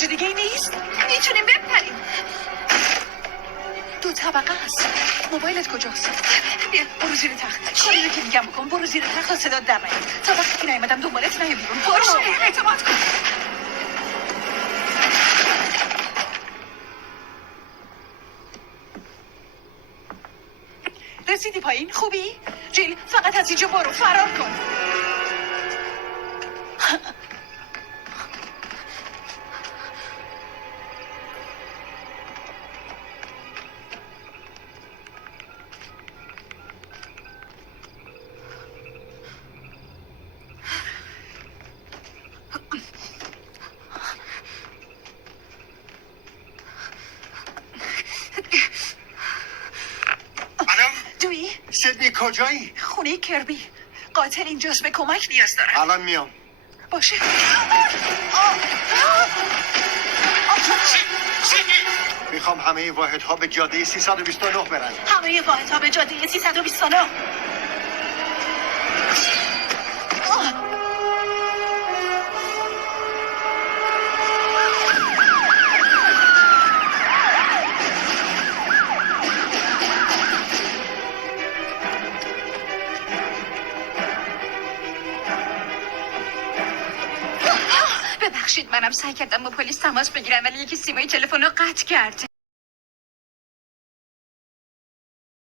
خروج دیگه ای نیست؟ میتونیم بپریم. 2 طبقه است. موبایلت کجاست؟ بیا برو زیر تخت. کاری رو که میگم بکن. برو زیر تخت تا صدا در نیاد. تا وقتی که نیومدم دنبالت نیا بیرون. برو اعتماد کن. رسیدی پایین؟ خوبی؟ جیل فقط از اینجا برو فرار کن. دوی؟ سیدنی کجایی؟ خونه کربی. قاتل اینجاست، به کمک نیاز دارم. الان میام. باشه. میخوام همه واحدها به جاده 329 برن. همه واحدها به جاده 329. ببخشید منم سعی کردم با پلیس تماس بگیرم ولی یکی سیمای تلفن رو قطع کرد.